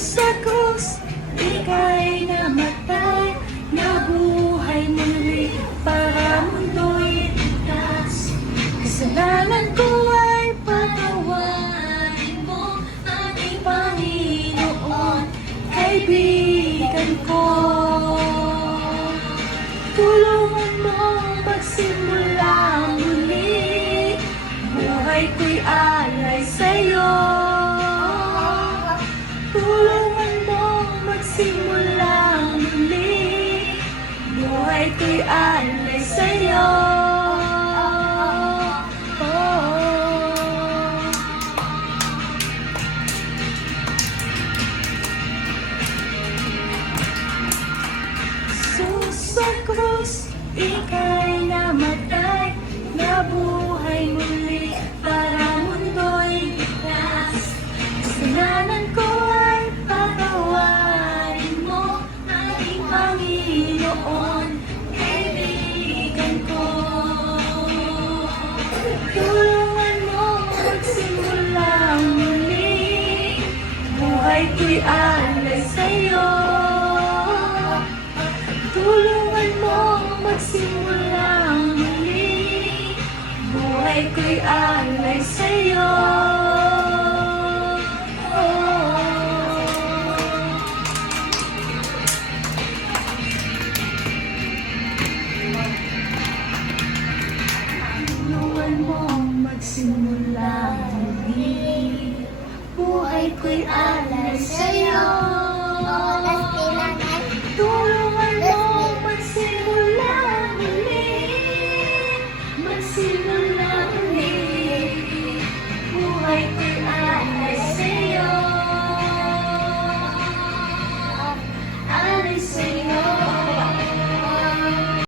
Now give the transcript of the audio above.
sa krus, ika'y namatay, nabuhay muli para mundo'y ligtas. Kasalanan ko ay patawarin mo, aking Panginoon, kaibigan ko. Tulungan mo magsimula muli, buhay ko'y alay sa'yo. Tulungan mo magsimula muli, buhay ko'y alay sa'yo. Sa krus, ika'y namatay, nabuhay muli para mundo'y ligtas. Kasalanan ko ay patawarin mo, aking Panginoon, kaibigan ko. Tulungan mo magsimula muli, buhay ko'y alay sa'yo. Tulungan mo magsimula muli, buhay ko'y alay sa'yo. Tulungan mo magsimula muli, buhay ko'y alay sa'yo.